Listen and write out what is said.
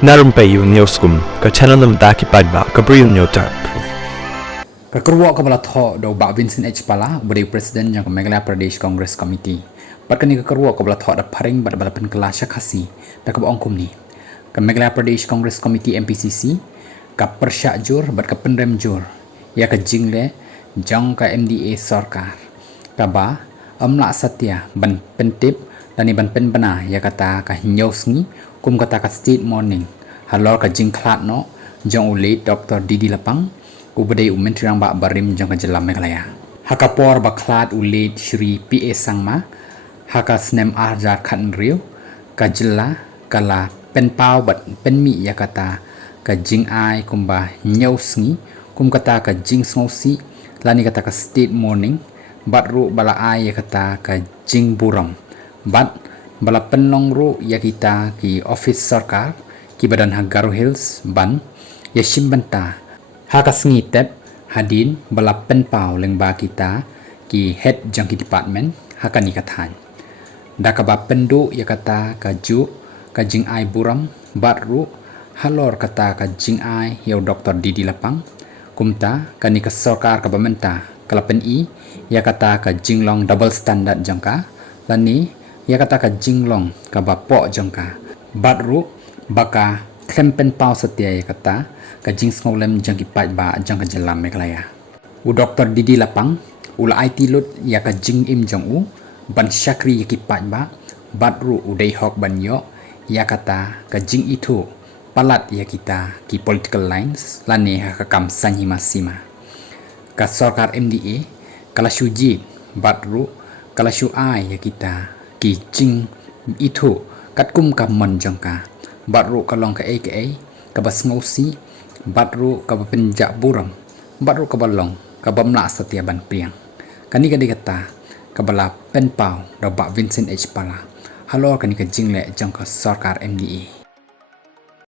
Na Rympei U ka channel nabynta paidbah ka Bri U Hynñiewtrep. Keruak kepala thok do Bah Vincent pala beri presiden yang Meghalaya Pradesh Congress Committee. Berkani keruak kepala thok da paring bad balapan kelas Khasi da ke ongkum ni. Ke Meghalaya Pradesh Congress Committee MPCC ka persyak jur bad ke pendrem jur. Ya ke jingleh jong ke MDA sorkar. Ka ba amla satya ban pentip dan ban penbana ya kata ka Hynñiewtrep kum kata ka state morning. Halor ka jing khlad no jong ulit Dr. Didi Lapang Khublei Menteri Rang Bak Barim jong kejelam Meghalaya. Hakapor ba khlad ulit Shri PA Sangma haka snem arjar khan riu ka jela kala Pynpaw bat penmi ya kata ka jing ai kumba Hynñiewtrep kum kata ka jing sngosi lani kata ka state morning bat ru bala ai ya kata ka jing buram bat bala penlong ru ya kita ki office sorkar ki badan Hagaru Hills ban ya shimbanta haka tep hadieñ bala Pynpaw lengba kita ki head jang ki department haka ni kathan da ka ba pendu ya kata ka ju ka jing ai buram bat ru halor kata ka jing ai ya Dr. Didi Lapang kumta ka ni ka sorkar ka bamenta kala pen i ya kata ka jinglong double standard jangka lani ya kata ka jinglong ka ba po jangka bat ru baka Pynpaw setia ya kata ka jing snolem jang ki paidbah jang ka jelam Meghalaya. U Dr. Didi Lapang ula IT lut ya ka jing im jong u ban syakri ya ki paidbah bat ru udai hok ban yo ya kata ka jing itu palat ya kita ki political lines lani ha ka kam sanhi masima ka sorkar MDA kala syujit bat ru kala syu ai ya kita ki jing itu kat kum ka mon jangka batru kalong ka aka ka basngausi batru ka penjak buram batru ka balong ka bamla setia ban priang kani ka dikata ka bala Pynpaw da Bah Vincent pala halor kani ka jingleh jang ka sorkar MDA